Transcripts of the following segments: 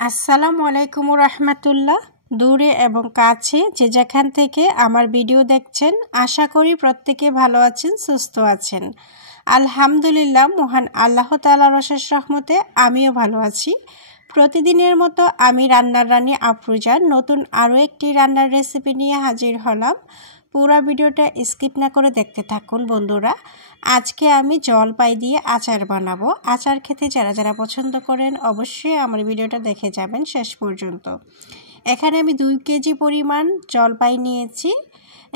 আসসালামু আলাইকুম রহমতুল্লাহ। দূরে এবং কাছে যে যেখান থেকে আমার ভিডিও দেখছেন, আশা করি প্রত্যেকে ভালো আছেন, সুস্থ আছেন। আলহামদুলিল্লাহ, মহান আল্লাহ তাআলার অশেষ রহমতে আমিও ভালো আছি। প্রতিদিনের মতো আমি রান্নার রানী আফরোজা নতুন আরও একটি রান্নার রেসিপি নিয়ে হাজির হলাম। পুরো ভিডিওটা স্কিপ না করে দেখতে থাকুন বন্ধুরা। আজকে আমি জলপাই দিয়ে আচার বানাবো। আচার খেতে যারা যারা পছন্দ করেন অবশ্যই আমার ভিডিওটা দেখে যাবেন শেষ পর্যন্ত। এখানে আমি 2 কেজি পরিমাণ জলপাই নিয়েছি,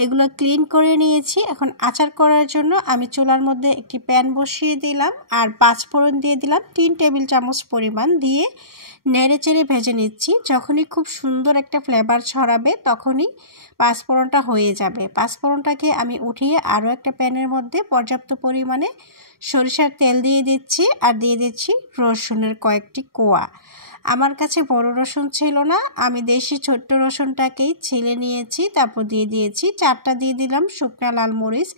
এগুলো ক্লিন করে নিয়েছি। এখন আচার করার জন্য আমি চুলার মধ্যে একটি প্যান বসিয়ে দিলাম আর 5 ফোড়ন দিয়ে দিলাম 3 টেবিল চামচ পরিমাণ, দিয়ে নেড়ে চেড়ে ভেজে নিচ্ছি। যখনই খুব সুন্দর একটা ফ্লেভার ছড়াবে তখনই 5 ফোড়নটা হয়ে যাবে। 5 ফোড়নটাকে আমি উঠিয়ে আরও একটা প্যানের মধ্যে পর্যাপ্ত পরিমাণে সরিষার তেল দিয়ে দিচ্ছি আর দিয়ে দিচ্ছি রসুনের কয়েকটি কোয়া। আমার কাছে বড় রসুন ছিল না, আমি দেশি ছোট্ট রসুনটাকেই ছিলে নিয়েছি। তারপর দিয়ে দিয়েছি 4টা দিয়ে দিলাম শুকনা লাল মরিচ,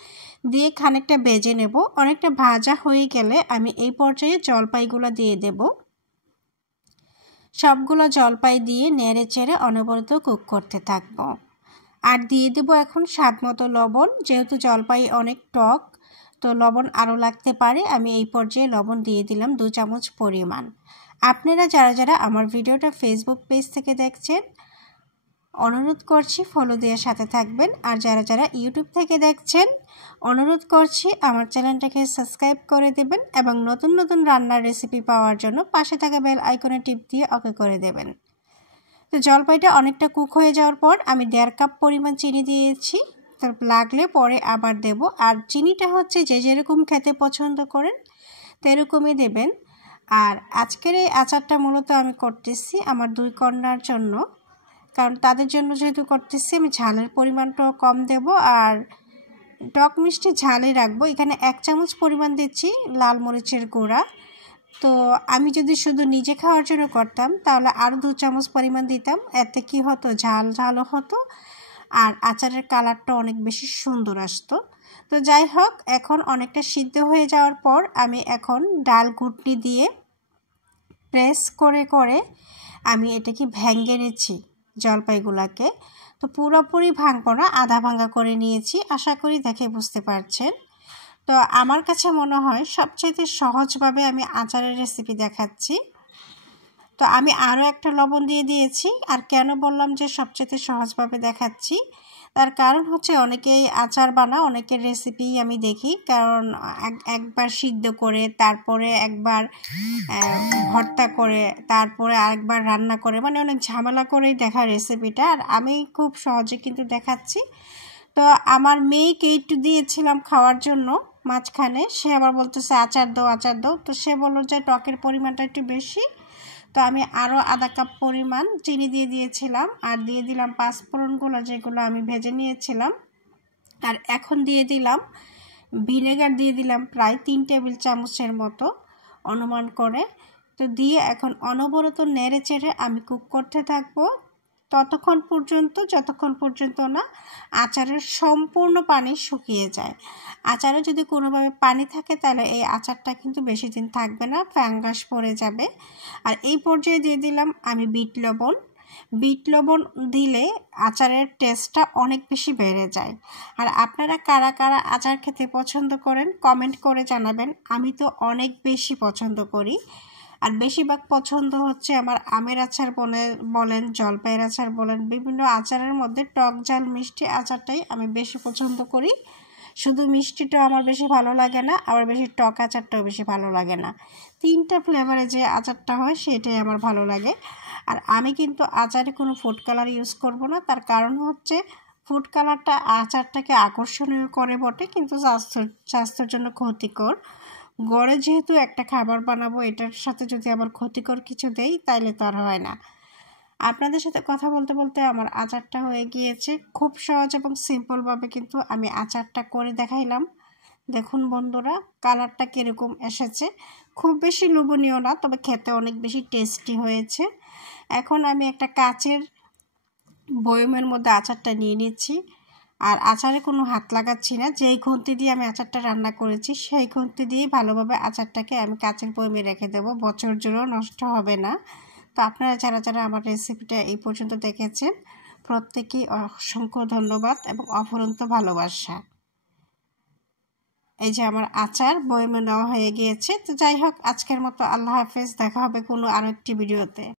দিয়ে খানিকটা ভেজে নেব। অনেকটা ভাজা হয়ে গেলে আমি এই পর্যায়ে জলপাইগুলো দিয়ে দেব। সবগুলো জলপাই দিয়ে নেড়ে চেড়ে অনবরত কুক করতে থাকব। আর দিয়ে দেব এখন স্বাদ মতো লবণ। যেহেতু জলপাই অনেক টক, তো লবণ আরও লাগতে পারে। আমি এই পর্যায়ে লবণ দিয়ে দিলাম 2 চামচ পরিমাণ। আপনারা যারা যারা আমার ভিডিওটা ফেসবুক পেজ থেকে দেখছেন, অনুরোধ করছি ফলো দিয়ে সাথে থাকবেন। আর যারা যারা ইউটিউব থেকে দেখছেন, অনুরোধ করছি আমার চ্যানেলটাকে সাবস্ক্রাইব করে দেবেন এবং নতুন নতুন রান্নার রেসিপি পাওয়ার জন্য পাশে থাকা বেল আইকনে টিপ দিয়ে ওকে করে দেবেন। তো জলপাইটা অনেকটা কুক হয়ে যাওয়ার পর আমি 1.5 কাপ পরিমাণ চিনি দিয়েছি। তারপর লাগলে পরে আবার দেব। আর চিনিটা হচ্ছে যে যেরকম খেতে পছন্দ করেন সেরকমই দেবেন। আর আজকের এই আচারটা মূলত আমি করতেছি আমার 2 কন্যার জন্য, কারণ তাদের জন্য যেহেতু করতেছি আমি ঝালের পরিমাণটাও কম দেব আর টক মিষ্টি ঝালই রাখবো। এখানে 1 চামচ পরিমাণ দিচ্ছি লাল মরিচের গুঁড়া। তো আমি যদি শুধু নিজে খাওয়ার জন্য করতাম তাহলে আরও 2 চামচ পরিমাণ দিতাম। এতে কি হতো, ঝাল ঝালও হতো আর আচারের কালারটা অনেক বেশি সুন্দর আসতো। তো যাই হোক, এখন অনেকটা সিদ্ধ হয়ে যাওয়ার পর আমি এখন ডাল ঘুটনি দিয়ে প্রেস করে করে আমি এটাকে ভেঙে নিচ্ছি জলপাইগুলোকে। তো পুরোপুরি ভাঙবো না, আধা ভাঙা করে নিয়েছি। আশা করি দেখে বুঝতে পারছেন। তো আমার কাছে মনে হয় সবচেয়ে সহজভাবে আমি আচারের রেসিপি দেখাচ্ছি। তো আমি আরও একটা লবণ দিয়ে দিয়েছি। আর কেন বললাম যে সবচেয়ে সহজভাবে দেখাচ্ছি, তার কারণ হচ্ছে অনেকেই আচার বানা, অনেকের রেসিপি আমি দেখি, কারণ একবার সিদ্ধ করে, তারপরে একবার ভর্তা করে, তারপরে আরেকবার রান্না করে, মানে অনেক ঝামেলা করেই দেখা রেসিপিটা। আর আমি খুব সহজে কিন্তু দেখাচ্ছি। তো আমার মেয়েকে একটু দিয়েছিলাম খাওয়ার জন্য মাঝখানে, সে আবার বলতেছে আচার দাও আচার দাও। তো সে বললো যে টকের পরিমাণটা একটু বেশি। তো আমি আরও আধা কাপ পরিমাণ চিনি দিয়ে দিয়েছিলাম আর দিয়ে দিলাম 5 ফোড়নগুলো যেগুলো আমি ভেজে নিয়েছিলাম। আর এখন দিয়ে দিলাম ভিনেগার, দিয়ে দিলাম প্রায় 3 টেবিল চামচের মতো অনুমান করে। তো দিয়ে এখন অনবরত নেড়ে চেড়ে আমি কুক করতে থাকবো ততক্ষণ পর্যন্ত যতক্ষণ পর্যন্ত না আচারের সম্পূর্ণ পানি শুকিয়ে যায়। আচারে যদি কোনোভাবে পানি থাকে তাহলে এই আচারটা কিন্তু বেশি দিন থাকবে না, ফ্যাঙ্গাস পড়ে যাবে। আর এই পর্যায়ে দিয়ে দিলাম আমি বিট লবণ। বিট লবণ দিলে আচারের টেস্টটা অনেক বেশি বেড়ে যায়। আর আপনারা কারা কারা আচার খেতে পছন্দ করেন কমেন্ট করে জানাবেন। আমি তো অনেক বেশি পছন্দ করি। আর বেশিরভাগ পছন্দ হচ্ছে আমার আমের আচার বলেন, জলপাইয়ের আচার বলেন, বিভিন্ন আচারের মধ্যে টক ঝাল মিষ্টি আচারটাই আমি বেশি পছন্দ করি। শুধু মিষ্টিটাও আমার বেশি ভালো লাগে না, আবার বেশি টক আচারটাও বেশি ভালো লাগে না। 3টা ফ্লেভারে যে আচারটা হয় সেটাই আমার ভালো লাগে। আর আমি কিন্তু আচারে কোনো ফুড কালার ইউজ করব না, তার কারণ হচ্ছে ফুড কালারটা আচারটাকে আকর্ষণীয় করে বটে, কিন্তু স্বাস্থ্যের জন্য ক্ষতিকর। ঘরে যেহেতু একটা খাবার বানাবো, এটার সাথে যদি আবার ক্ষতিকর কিছু দেই তাইলে তো আর হয় না। আপনাদের সাথে কথা বলতে বলতে আমার আচারটা হয়ে গিয়েছে। খুব সহজ এবং সিম্পলভাবে কিন্তু আমি আচারটা করে দেখাইলাম। দেখুন বন্ধুরা, কালারটা কীরকম এসেছে। খুব বেশি লোভনীয় না, তবে খেতে অনেক বেশি টেস্টি হয়েছে। এখন আমি একটা কাচের বয়মের মধ্যে আচারটা নিয়ে নিচ্ছি। আর আচারে কোনো হাত লাগাচ্ছি না, যেই খুন্তি দিয়ে আমি আচারটা রান্না করেছি সেই খুন্তি দিয়েই ভালোভাবে আচারটাকে আমি কাচের বয়মে রেখে দেবো, বছর জুড়েও নষ্ট হবে না। তো আপনারা যারা যারা আমার রেসিপিটা এই পর্যন্ত দেখেছেন প্রত্যেকেই অসংখ্য ধন্যবাদ এবং অফুরন্ত ভালোবাসা। এই যে আমার আচার বয়মে নেওয়া হয়ে গিয়েছে। তো যাই হোক, আজকের মতো আল্লাহ হাফেজ, দেখা হবে কোনো আরো একটি ভিডিওতে।